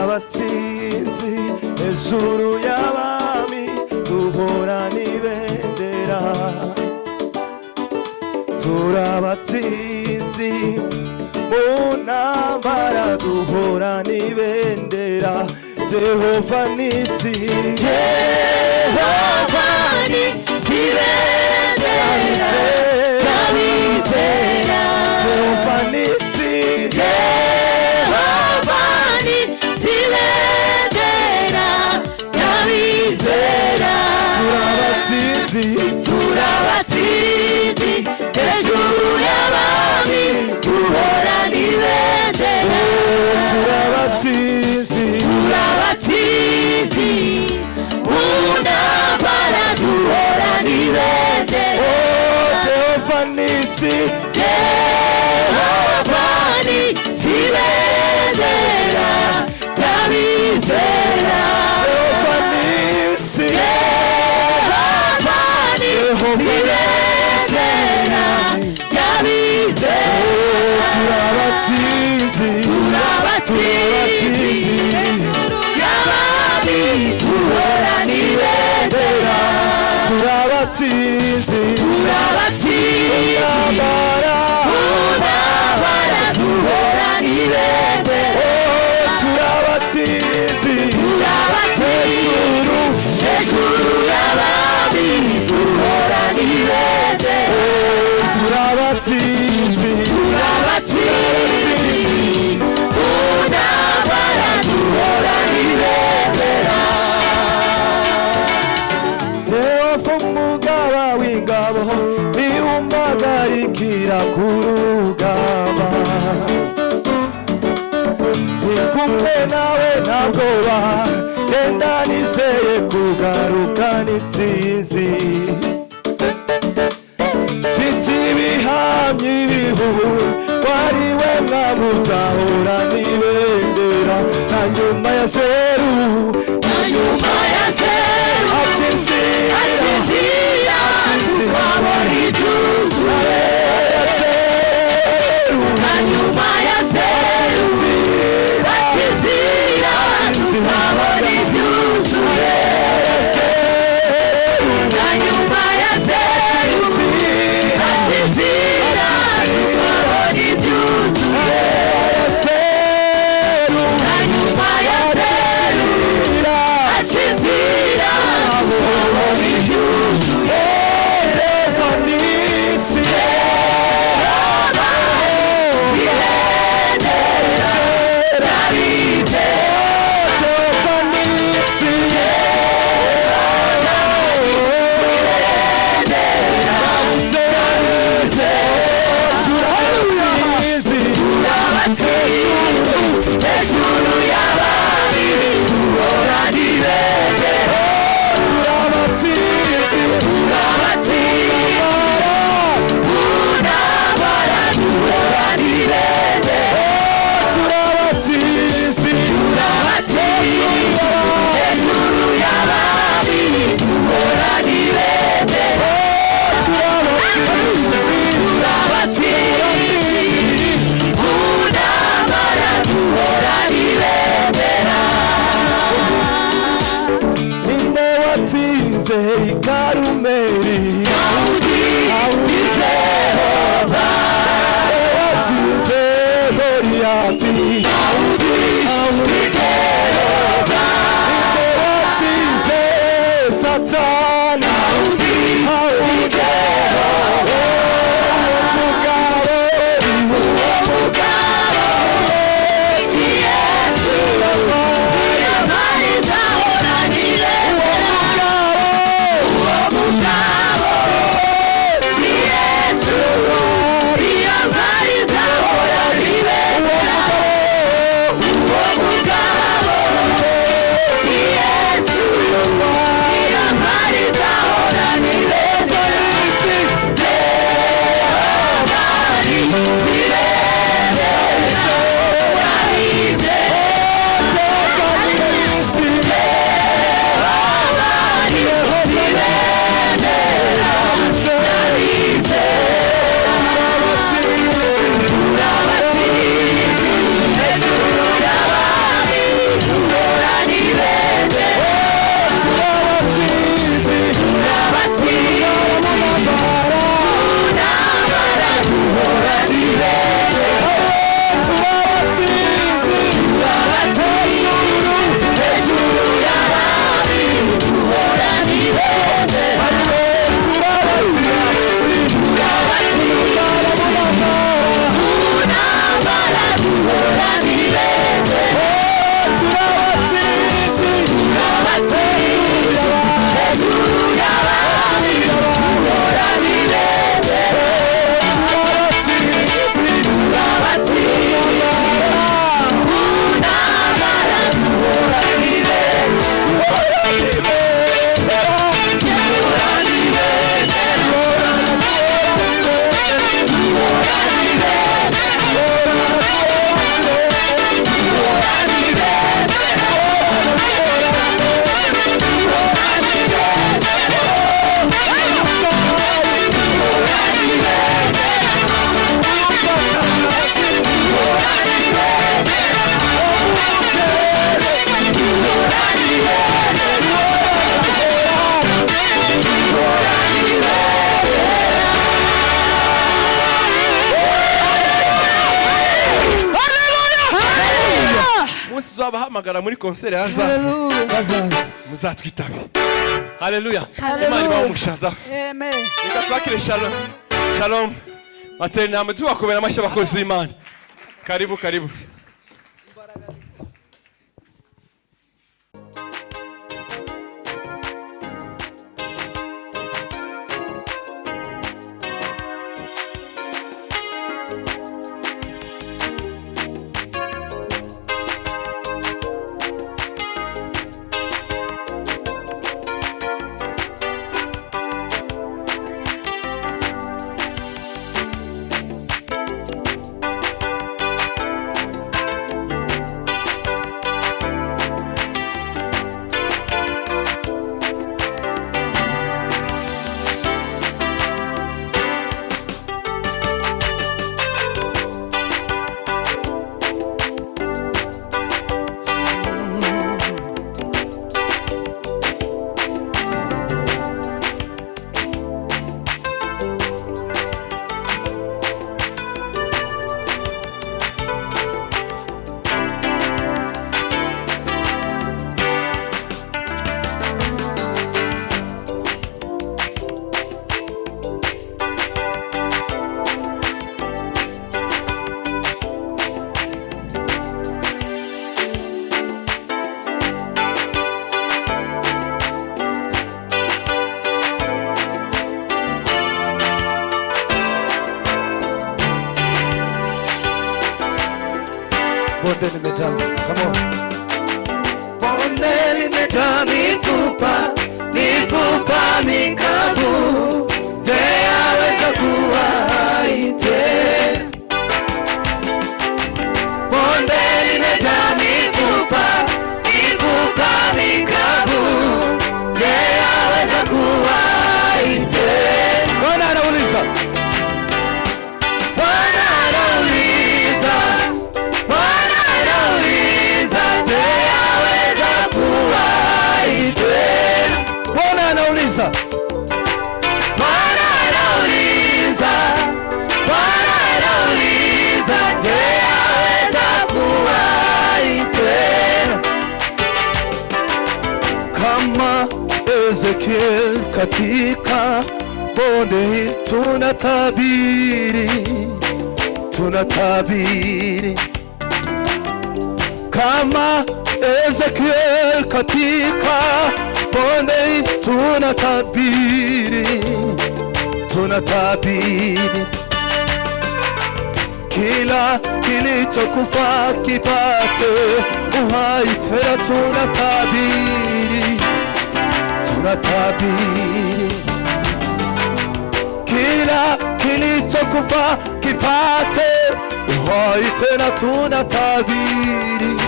turabatsinzi ejuru y'abami duhorana ibendera turabatsinzi mu ntambara duhorana ibendera Jehova nisi Jehova nisi ibendera y'abizera Jehova nisi turabatsinzi ejuru y'abami duhorana ibendera turabatsinzi mu ntambara duhorana ibendera Jehova nisi ibendera y'abizera turabatsinzi ejuru y'abami duhorana ibendera turabatsinzi ntambara duhorana ibendera turabatsinzi ejuru y'abami duhorana ibendera turabatsinzi ntambara duhorana ibendera Jehova umugaba w'ingabo niwumpagarikira ku rugamba ndi kumwe nawe nta bwoba genda nizeye kugarukana intsinzi mfite ibihamya ibihugu wari we mwami uzahorana ibendera na nyuma ya zeru akizira tukabona ibyuzuye na nyuma ya zeru akizira tukabona ibyuzuye na watsinze Karumeli, Dawudi Jehova, watsinze Goliyati, Dawudi Jehova, watsinze Satani, Dawudi Jehova, Bahamagara muri konseri hazaza muzatwitabe. Haleluya. Imana ibahe umugisha. Amen. Reka twakire Shalom. Shalom. Materiname tubakobera amashyi abakozi b'Imana. Karibu karibu. Bonde limejaa. Come on. Bonde limejaa mifupa, mifupa mikavu. Je, yaweza kuwa hai tena? Bonde limejaa mifupa, mifupa mikavu. Je, yaweza kuwa hai tena? Bwana anauliza. Bwana anauliza. Bwana anauliza, je, yaweza kuwa anauliza, Bwana anauliza, Bwana anauliza, je, yaweza kuwahi tena? kama Ezekiel katika bonde hili tunatabiri, tunatabiri kama Ezekiel katika bonde hili tunatabiri, tunatabiri kila kilichokufa kipate uhai tena, tunatabiri, tunatabiri kila kilichokufa kipate uhai tena, tunatabiri,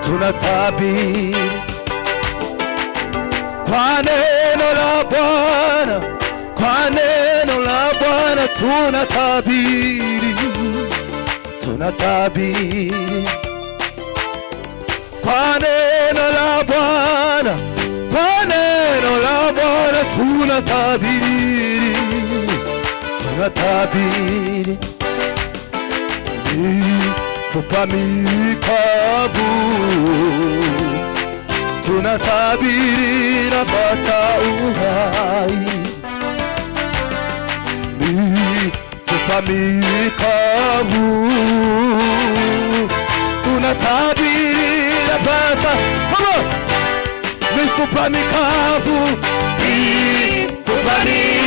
tunatabiri kwa neno la Bwana, kwa neno la Bwana tunatabiri, tunatabiri kwa neno la Bwana, kwa neno la Bwana tunatabiri, tunatabiri mifupa mikavu, tunatabiri napata uhai, mifupa mikavu, tunatabiri napata, come on, mifupa mikavu, mifupa mikavu